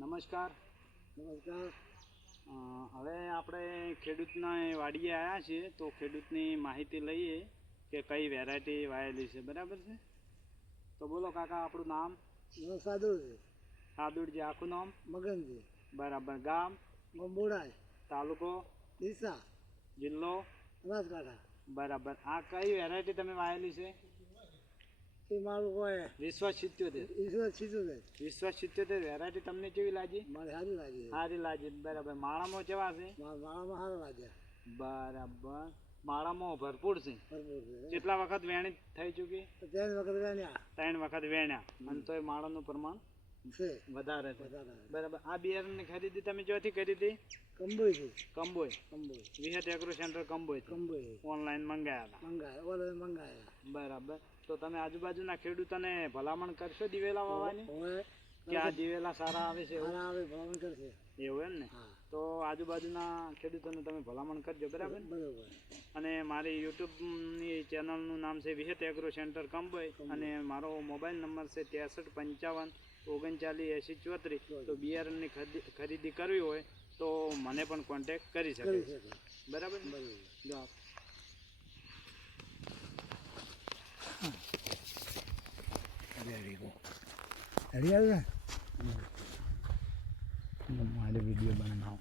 નમસ્કાર. નમસ્કાર. હવે આપણે ખેડૂતના વાડીએ આવ્યા છીએ તો ખેડૂતની માહિતી લઈએ કે કઈ વેરાયટી વાયેલી છે. બરાબર છે? તો બોલો કાકા, આપણું નામ? સાદુરજી. સાદુરજી. આખું નામ? મગનજી. બરાબર. ગામ? ગંબોડાય. તાલુકો? ડીસા. જિલ્લો? બનાસકાંઠા. બરાબર. આ કઈ વેરાયટી તમે વાયેલી છે? એ મારું કોઈ વિશ્વ 77. ઈશ્વર સીધું છે. વિશ્વ 77 વેરાયટી તમને કેવી લાગી? મારે સારી લાગી. સારી લાગી. બરાબર. માળામાં કેવા છે? મારામાં સારા લાગ્યા. બરાબર. માળામાં ભરપૂર છે. ભરપૂર છે. કેટલા વખત વેણી થઈ ચૂકી? 3 વખત વેણ્યા. 3 વખત વેણ્યા. અને તોય માળાનું પ્રમાણ છે વધારે છે. વધારે. બરાબર. આ બિયારણની ખરીદી તમે જોથી કરી હતી? કંબોઈથી. Kamboi. Kamboi. Vihat agro centre Kamboi. Kamboi. Online મંગાયા હતા. મંગાયા. બરાબર. તો તમે આજુબાજુના ખેડૂતોને ભલામણ કરશો દિવેલા વાવવાની? હવે કે આ દિવેલા સારા આવે છે એવું? સારા આવે ભલામણ કરશે. એવું એમ ને? હા. તો આજુબાજુના ખેડૂતોને તમે ભલામણ કરજો. બરાબર. બરોબર. અને મારી યુટ્યુબની ચેનલનું નામ છે વિહત એગ્રો સેન્ટર કંબોઈ અને મારો મોબાઈલ નંબર છે 63 55 39 80 34. તો બિયારણની ખરીદી કરવી હોય તો મને પણ કોન્ટેક્ટ કરી શકે છે. બરાબર. જો મારે વિડીયો બનાવો.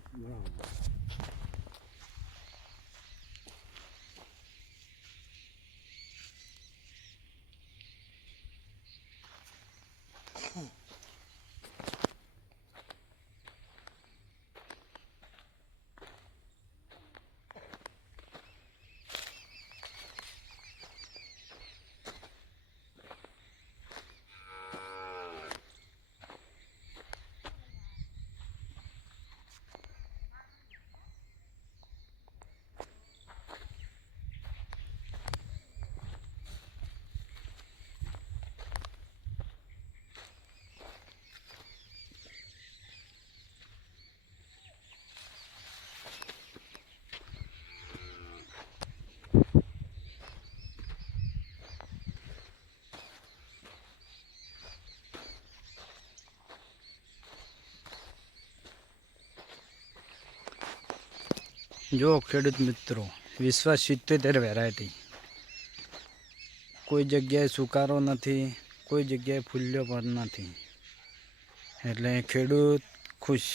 જો ખેડૂત મિત્રો, વિશ્વ 77 વેરાયટી. કોઈ જગ્યાએ સુકારો નથી, કોઈ જગ્યાએ ફૂલ્યો પણ નથી, એટલે ખેડૂત ખુશ.